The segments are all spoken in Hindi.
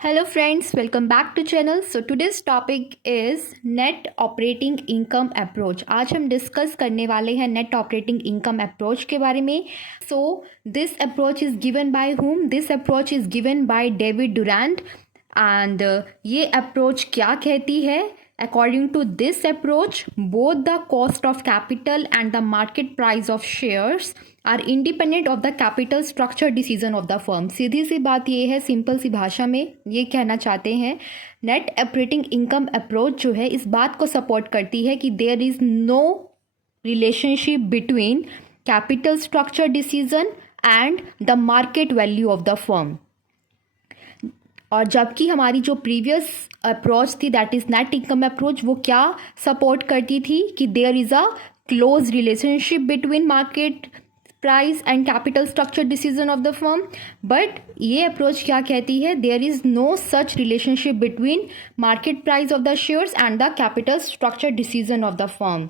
Hello friends, welcome back to channel. So today's topic is net operating income approach. आज हम डिस्कस करने वाले हैं net operating income approach के बारे में. So this approach is given by whom? This approach is given by David Durant and ये approach क्या कहती है? According to this approach, both the cost of capital and the market price of shares are independent of the capital structure decision of the firm. सीधी सी बात ये है, सिंपल सी भाषा में ये कहना चाहते हैं, नेट ऑपरेटिंग इनकम अप्रोच जो है इस बात को सपोर्ट करती है कि there is no relationship between capital structure decision and the market value of the firm. और जबकि हमारी जो प्रीवियस अप्रोच थी that is net income approach, वो क्या सपोर्ट करती थी कि there is a close relationship between market price and capital structure decision of the firm. But ये अप्रोच क्या कहती है? There is no such relationship between market price of the shares and the capital structure decision of the firm.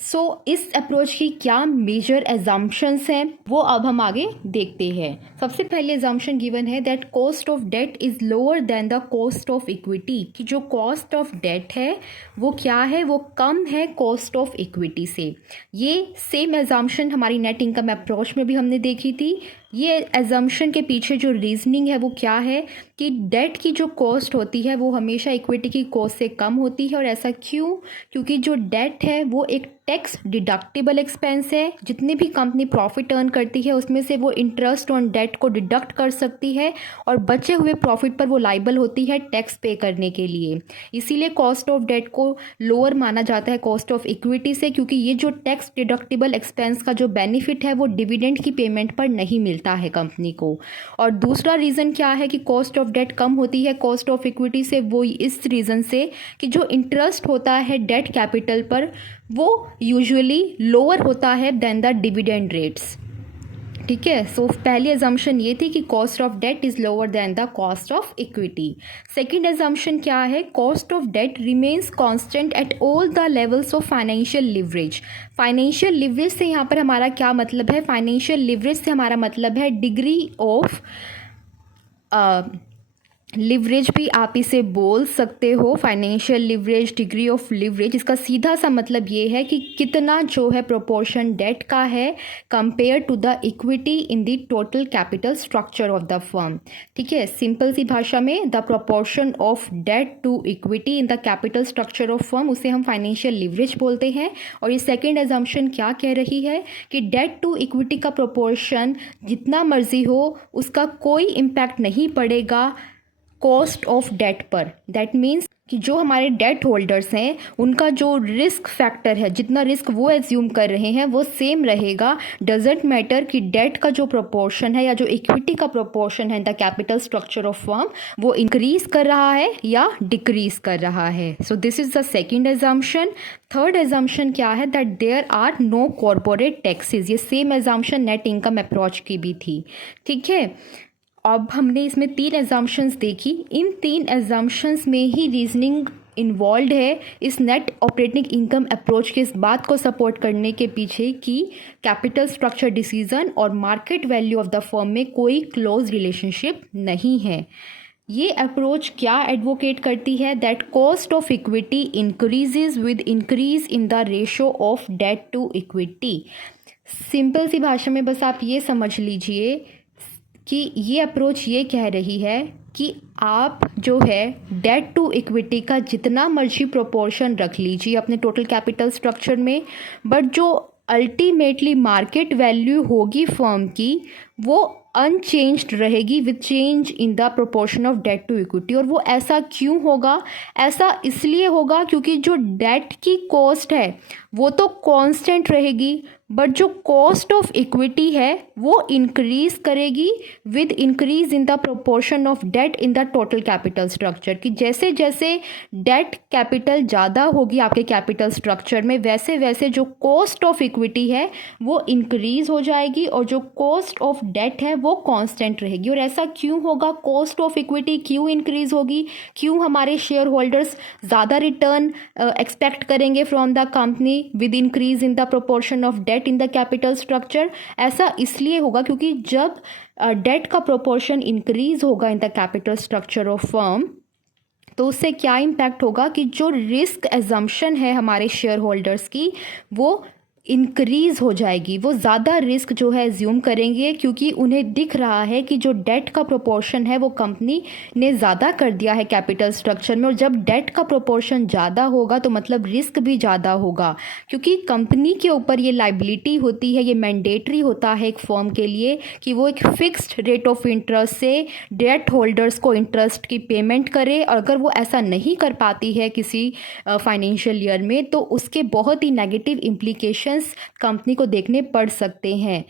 So इस अप्रोच की क्या मेजर एजम्पशंस हैं वो अब हम आगे देखते हैं. सबसे पहले एजम्पशन गिवन है that cost of debt is lower than the cost of equity. कि जो कॉस्ट ऑफ डेट है वो क्या है? वो कम है कॉस्ट ऑफ इक्विटी से. ये सेम एजम्पशन हमारी नेट इनकम अप्रोच में भी हमने देखी थी. ये एजम्पशन के पीछे जो रीजनिंग है वो क्या है कि डेट की जो कॉस्ट होती है वो हमेशा इक्विटी की कॉस्ट से कम होती है. और ऐसा क्यों? क्योंकि जो डेट है वो एक टैक्स डिडक्टेबल एक्सपेंस है. जितनी भी कंपनी प्रॉफिट अर्न करती है उसमें से वो इंटरेस्ट ऑन डेट को डिडक्ट कर सकती है और बचे हुए प्रॉफिट पर वो लाइबल होती है टैक्स पे करने के लिए. इसीलिए कॉस्ट ऑफ डेट को लोअर माना जाता है कॉस्ट ऑफ इक्विटी से, क्योंकि ये जो टैक्स डिडक्टेबल एक्सपेंस का जो बेनिफिट है वो डिविडेंड की पेमेंट पर नहीं मिलता है कंपनी को. और दूसरा रीज़न क्या है कि कॉस्ट ऑफ डेट कम होती है कॉस्ट ऑफ इक्विटी से? वो इस रीज़न से कि जो इंटरेस्ट होता है डेट कैपिटल पर वो यूजुअली लोअर होता है देन द डिविडेंड रेट्स. ठीक है. सो पहली एजम्पशन ये थी कि cost of debt is lower than the cost of equity. Second assumption क्या है? Cost of debt remains constant at all the levels of financial leverage. Financial leverage से यहाँ पर हमारा क्या मतलब है? फाइनेंशियल लिवरेज से हमारा मतलब है डिग्री ऑफ लिवरेज भी आप इसे बोल सकते हो. Financial leverage, degree of leverage, इसका सीधा सा मतलब ये है कि कितना जो है प्रोपोर्शन डेट का है compare to the equity in the total capital structure of the firm. ठीक है. सिंपल सी भाषा में the proportion of debt to equity in the capital structure of firm, उसे हम फाइनेंशियल लिवरेज बोलते हैं. और ये सेकेंड एजम्पशन क्या कह रही है कि डेट टू इक्विटी का प्रोपोर्शन जितना मर्जी हो उसका कोई इम्पैक्ट नहीं पड़ेगा कॉस्ट ऑफ डेट पर. दैट मीन्स कि जो हमारे डेट होल्डर्स हैं उनका जो रिस्क फैक्टर है, जितना रिस्क वो एज्यूम कर रहे हैं वो सेम रहेगा. डजेंट मैटर कि डेट का जो प्रोपोर्शन है या जो इक्विटी का प्रोपोर्शन है in the capital structure of firm वो इंक्रीज कर रहा है या डिक्रीज कर रहा है. So this is the second assumption. Third assumption क्या है? That there are no corporate taxes. ये same assumption net income approach की भी थी. ठीक है. अब हमने इसमें तीन एजम्पशंस देखी. इन तीन एजम्पशंस में ही रीजनिंग इन्वॉल्व है इस नेट ऑपरेटिंग इनकम अप्रोच के इस बात को सपोर्ट करने के पीछे कि कैपिटल स्ट्रक्चर डिसीजन और market value of the firm में कोई क्लोज रिलेशनशिप नहीं है. ये अप्रोच क्या एडवोकेट करती है? That cost of equity increases with increase in the ratio of debt to equity. Simple सी भाषा में बस आप ये समझ लीजिए कि ये अप्रोच ये कह रही है कि आप जो है डेट टू इक्विटी का जितना मर्जी प्रोपोर्शन रख लीजिए अपने टोटल कैपिटल स्ट्रक्चर में, बट जो अल्टीमेटली मार्केट वैल्यू होगी फर्म की वो अनचेंज्ड रहेगी with change in the proportion of debt to equity. और वो ऐसा क्यों होगा? ऐसा इसलिए होगा क्योंकि जो डेट की कॉस्ट है वो तो कांस्टेंट रहेगी, बट जो कॉस्ट ऑफ इक्विटी है वो इंक्रीज करेगी with increase in the proportion of debt in the total capital structure. कि जैसे जैसे डेट कैपिटल ज़्यादा होगी आपके कैपिटल स्ट्रक्चर में वैसे वैसे जो कॉस्ट ऑफ इक्विटी है वो इंक्रीज हो जाएगी और जो कॉस्ट ऑफ डेट है वो कांस्टेंट रहेगी. और ऐसा क्यों होगा? कॉस्ट ऑफ इक्विटी क्यों इंक्रीज होगी? क्यों हमारे शेयर होल्डर्स ज़्यादा रिटर्न एक्सपेक्ट करेंगे from the company with increase in the proportion of debt debt in the capital structure? ऐसा इसलिए होगा क्योंकि जब डेट का प्रोपोर्शन इंक्रीज होगा इन the capital structure of firm, तो उससे क्या इम्पैक्ट होगा कि जो रिस्क एजम्पशन है हमारे शेयर होल्डर्स की वो इंक्रीज़ हो जाएगी। वो ज़्यादा रिस्क जो है एज्यूम करेंगे क्योंकि उन्हें दिख रहा है कि जो डेट का प्रोपोर्शन है वो कंपनी ने ज़्यादा कर दिया है कैपिटल स्ट्रक्चर में, और जब डेट का प्रोपोर्शन ज़्यादा होगा तो मतलब रिस्क भी ज़्यादा होगा, क्योंकि कंपनी के ऊपर ये लाइबिलिटी होती है, ये मैंडेटरी होता है एक फर्म के लिए कि वो एक फिक्स्ड रेट ऑफ इंटरेस्ट से डेट होल्डर्स को इंटरेस्ट की पेमेंट करे। और अगर वो ऐसा नहीं कर पाती है किसी फाइनेंशियल ईयर में तो उसके बहुत ही नेगेटिव इम्प्लीकेशन कंपनी को देखने पड़ सकते हैं,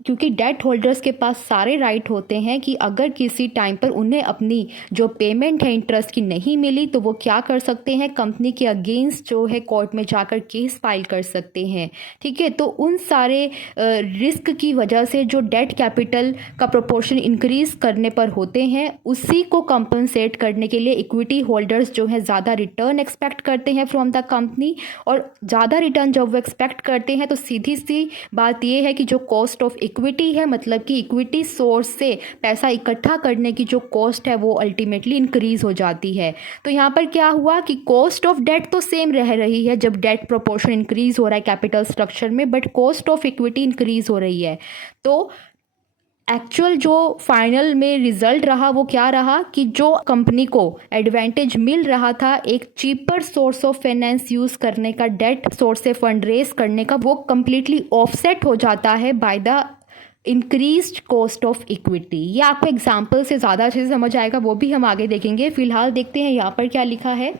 क्योंकि डेट होल्डर्स के पास सारे राइट होते हैं कि अगर किसी टाइम पर उन्हें अपनी जो पेमेंट है इंटरेस्ट की नहीं मिली तो वो क्या कर सकते हैं, कंपनी के अगेंस्ट जो है कोर्ट में जाकर केस फाइल कर सकते हैं। ठीक है, तो उन सारे रिस्क की वजह से जो डेट कैपिटल का प्रोपोर्शन इंक्रीज करने पर होते हैं, उसी को कंपनसेट करने के लिए इक्विटी होल्डर्स जो है ज़्यादा रिटर्न एक्सपेक्ट करते हैं फ्रॉम द कंपनी। और ज़्यादा रिटर्न जब वो एक्सपेक्ट करते हैं तो सीधी सी बात ये है कि जो कॉस्ट ऑफ इक्विटी है, मतलब कि इक्विटी सोर्स से पैसा इकट्ठा करने की जो कॉस्ट है वो अल्टीमेटली इंक्रीज हो जाती है। तो यहाँ पर क्या हुआ कि कॉस्ट ऑफ डेट तो सेम रह रही है जब डेट प्रोपोर्शन इंक्रीज हो रहा है कैपिटल स्ट्रक्चर में, but cost of equity increase हो रही है। तो एक्चुअल जो फाइनल में रिजल्ट रहा वो क्या रहा कि जो कंपनी को एडवांटेज मिल रहा था एक cheaper source of finance use करने का, डेट सोर्स से फंड रेज करने का, वो कंप्लीटली ऑफसेट हो जाता है by the increased cost of equity. ये आपको एग्जाम्पल से ज़्यादा अच्छे से समझ आएगा, वो भी हम आगे देखेंगे। फिलहाल देखते हैं यहाँ पर क्या लिखा है।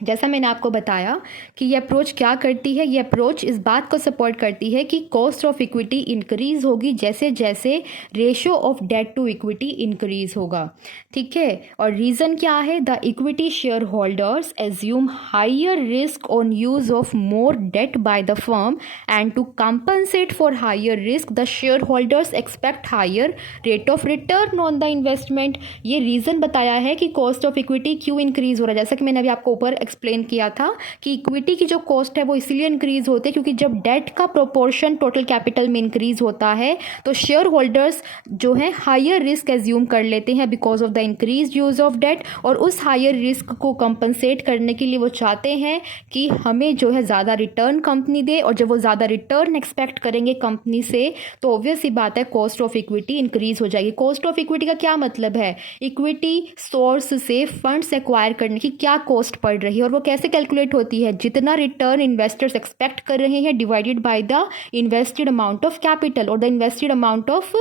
जैसा मैंने आपको बताया कि ये अप्रोच क्या करती है, ये अप्रोच इस बात को सपोर्ट करती है कि कॉस्ट ऑफ इक्विटी इंक्रीज होगी जैसे जैसे ratio of debt to equity increase होगा। ठीक है, और रीज़न क्या है, the equity share holders assume higher risk on use of more debt by the firm and to compensate for higher risk the share holders expect higher rate of return on the investment. ये रीज़न बताया है कि कॉस्ट ऑफ इक्विटी क्यों इंक्रीज हो रहा है। जैसा कि मैंने अभी आपको ऊपर एक्सप्लेन किया था कि इक्विटी की जो कॉस्ट है वो इसलिए इंक्रीज होती है क्योंकि जब डेट का प्रोपोर्शन टोटल कैपिटल में इंक्रीज होता है तो शेयर होल्डर्स जो है हायर रिस्क एज्यूम कर लेते हैं because of the increase use of debt, और उस हायर रिस्क को कंपनसेट करने के लिए वो चाहते हैं कि हमें जो है ज़्यादा रिटर्न कंपनी दे, और जब वो ज़्यादा रिटर्न एक्सपेक्ट करेंगे कंपनी से तो ऑब्वियस ही बात है कॉस्ट ऑफ इक्विटी इंक्रीज हो जाएगी। कॉस्ट ऑफ इक्विटी का क्या मतलब है, इक्विटी सोर्स से फंड्स एक्वायर करने की क्या कॉस्ट पड़ रही है, और वो कैसे कैलकुलेट होती है, जितना रिटर्न इन्वेस्टर्स एक्सपेक्ट कर रहे हैं divided by the invested amount of capital और the invested amount of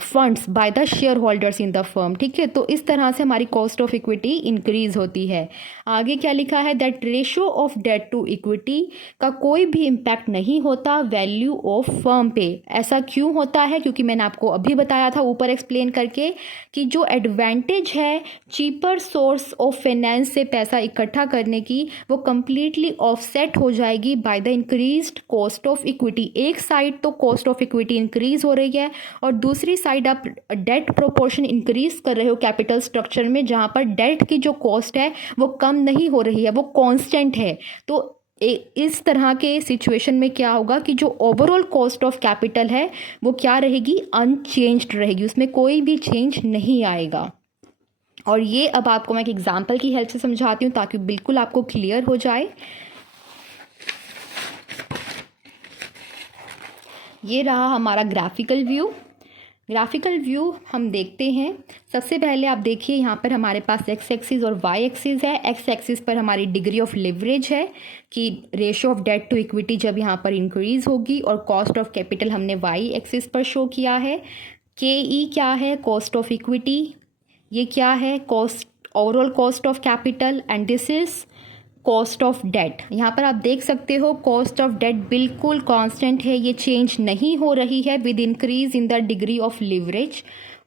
funds by the share holders in the firm. ठीक है, तो इस तरह से हमारी कॉस्ट ऑफ इक्विटी इंक्रीज होती है। आगे क्या लिखा है, that ratio of debt to equity का कोई भी इम्पैक्ट नहीं होता वैल्यू ऑफ फर्म पे। ऐसा क्यों होता है, क्योंकि मैंने आपको अभी बताया था ऊपर एक्सप्लेन करके कि जो एडवांटेज है चीपर सोर्स ऑफ फाइनेंस से पैसा इकट्ठा करने की वो कंप्लीटली ऑफसेट हो जाएगी by the increased cost of equity. एक साइड तो कॉस्ट ऑफ इक्विटी इंक्रीज हो रही है और दूसरी साइड आप डेट प्रोपोर्शन इंक्रीज कर रहे हो कैपिटल स्ट्रक्चर में, जहां पर डेट की जो कॉस्ट है वो कम नहीं हो रही है, वो कांस्टेंट है। तो इस तरह के सिचुएशन में क्या होगा कि जो ओवरऑल कॉस्ट ऑफ कैपिटल है वो क्या रहेगी, अनचेंज्ड रहेगी, उसमें कोई भी चेंज नहीं आएगा। और ये अब आपको मैं एक एग्जांपल की हेल्प से समझाती हूँ ताकि बिल्कुल आपको क्लियर हो जाए। ये रहा हमारा ग्राफिकल व्यू। ग्राफिकल व्यू हम देखते हैं। सबसे पहले आप देखिए यहाँ पर हमारे पास एक्स एक्सिस और वाई एक्सिस है। एक्स एक्सिस पर हमारी डिग्री ऑफ लिवरेज है कि ratio of debt to equity जब यहाँ पर इंक्रीज होगी, और कॉस्ट ऑफ कैपिटल हमने वाई एक्सिस पर शो किया है। के ई क्या है, कॉस्ट ऑफ इक्विटी, ये क्या है, cost overall cost of capital, and this is cost of debt. यहाँ पर आप देख सकते हो कॉस्ट ऑफ डेट बिल्कुल कांस्टेंट है, ये चेंज नहीं हो रही है with increase in the degree of leverage.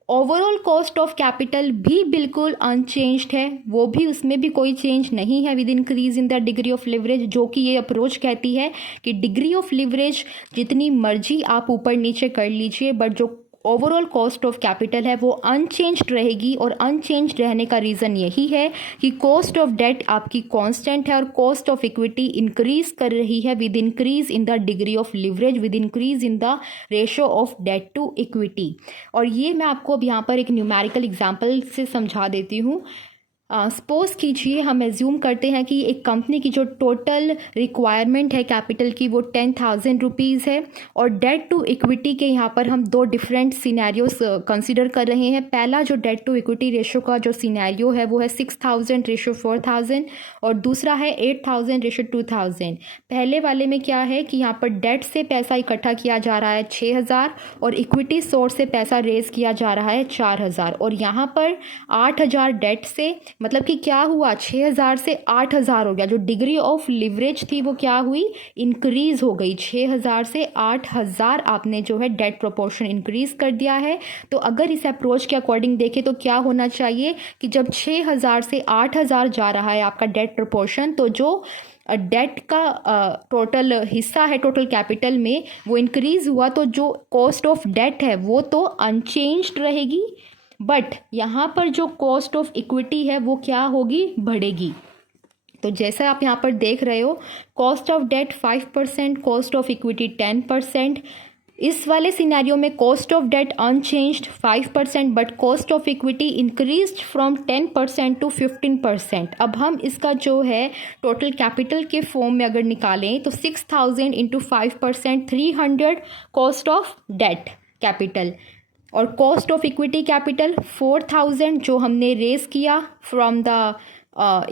Overall cost of capital भी बिल्कुल अनचेंज्ड है, वो भी उसमें भी कोई चेंज नहीं है with increase in the degree of leverage, जो कि ये अप्रोच कहती है कि डिग्री ऑफ लिवरेज जितनी मर्जी आप ऊपर नीचे कर लीजिए बट जो ओवरऑल कॉस्ट ऑफ कैपिटल है वो अनचेंज्ड रहेगी, और अनचेंज्ड रहने का रीज़न यही है कि कॉस्ट ऑफ डेट आपकी कांस्टेंट है और कॉस्ट ऑफ इक्विटी इंक्रीज कर रही है with increase in the degree of leverage, with increase in the ratio of debt to equity. और ये मैं आपको अब यहाँ पर एक न्यूमेरिकल एग्जांपल से समझा देती हूँ। सपोज कीजिए हम एज्यूम करते हैं कि एक कंपनी की जो टोटल रिक्वायरमेंट है कैपिटल की वो 10,000 रुपीज़ है, और डेट टू इक्विटी के यहाँ पर हम दो डिफरेंट सिनेरियोस कंसिडर कर रहे हैं। पहला जो डेट टू इक्विटी रेशो का जो सिनेरियो है वो है 6,000 रेशो 4,000, और दूसरा है 8,000 रेशो 2,000। पहले वाले में क्या है कि यहाँ पर डेट से पैसा इकट्ठा किया जा रहा है 6,000 और इक्विटी सोर्स से पैसा रेज किया जा रहा है 4,000, और यहाँ पर 8,000 डेट से, मतलब कि क्या हुआ 6,000 से 8,000 हो गया। जो डिग्री ऑफ लिवरेज थी वो क्या हुई, इंक्रीज हो गई। 6,000 से 8,000 आपने जो है डेट प्रोपोर्शन इंक्रीज कर दिया है। तो अगर इस अप्रोच के अकॉर्डिंग देखें तो क्या होना चाहिए कि जब 6,000 से 8,000 जा रहा है आपका डेट प्रोपोर्शन, तो जो डेट का टोटल हिस्सा है टोटल कैपिटल में वो इंक्रीज हुआ, तो जो कॉस्ट ऑफ डेट है वो तो अनचेंज्ड रहेगी, बट यहाँ पर जो कॉस्ट ऑफ इक्विटी है वो क्या होगी, बढ़ेगी। तो जैसा आप यहाँ पर देख रहे हो, cost of debt 5%, cost of equity 10%। इस वाले सिनेरियो में cost of debt unchanged 5%, but cost of equity increased from 10% to 15%। अब हम इसका जो है टोटल कैपिटल के फॉर्म में अगर निकालें तो 6,000 into 5%, 300 cost of debt capital, और कॉस्ट ऑफ इक्विटी कैपिटल 4,000 जो हमने रेज किया from the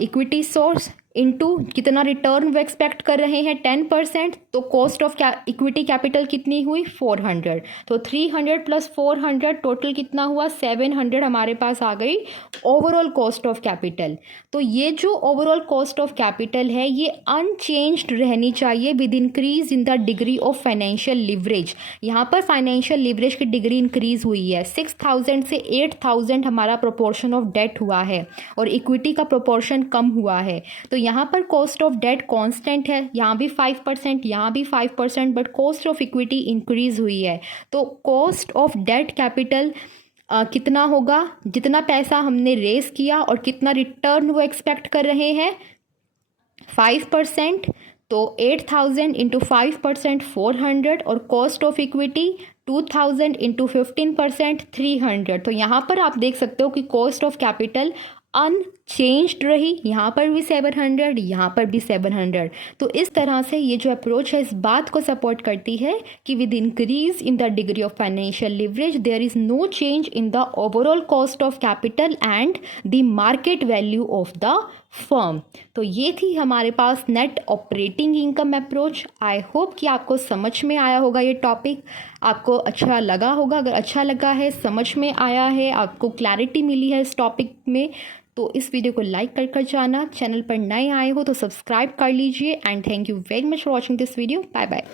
equity source, into कितना रिटर्न वो एक्सपेक्ट कर रहे हैं 10%, तो कॉस्ट ऑफ इक्विटी कैपिटल कितनी हुई 400। तो 300 प्लस 400 टोटल कितना हुआ 700 हमारे पास आ गई ओवरऑल कॉस्ट ऑफ कैपिटल। तो ये जो ओवरऑल कॉस्ट ऑफ कैपिटल है ये अनचेंज्ड रहनी चाहिए with increase in the degree of financial leverage. यहाँ पर फाइनेंशियल लिवरेज की डिग्री इंक्रीज हुई है, 6,000 से 8,000 हमारा प्रोपोर्शन ऑफ डेट हुआ है और इक्विटी का प्रोपोर्शन कम हुआ है। तो यहाँ पर कॉस्ट ऑफ डेट कांस्टेंट है, यहाँ भी 5%, यहाँ भी 5%, but cost of equity increase हुई है। तो कॉस्ट ऑफ डेट कैपिटल कितना होगा, जितना पैसा हमने रेज किया और कितना रिटर्न वो एक्सपेक्ट कर रहे हैं 5%, तो 8,000 इंटू 5% 400, और कॉस्ट ऑफ इक्विटी 2,000 इंटू 15% 300। तो यहाँ पर आप देख सकते हो कि कॉस्ट ऑफ कैपिटल अनचेंज्ड रही, यहाँ पर भी 700, यहाँ पर भी 700। तो इस तरह से ये जो अप्रोच है इस बात को सपोर्ट करती है कि with increase in the degree of financial leverage there is no change in the overall cost of capital and the market value of the firm. तो ये थी हमारे पास net operating income approach. I hope कि आपको समझ में आया होगा, ये टॉपिक आपको अच्छा लगा होगा। अगर अच्छा लगा है, समझ में आया है, आपको क्लैरिटी मिली है इस टॉपिक में, तो इस वीडियो को लाइक कर जाना। चैनल पर नए आए हो तो सब्सक्राइब कर लीजिए। And thank you very much for watching this video. Bye bye.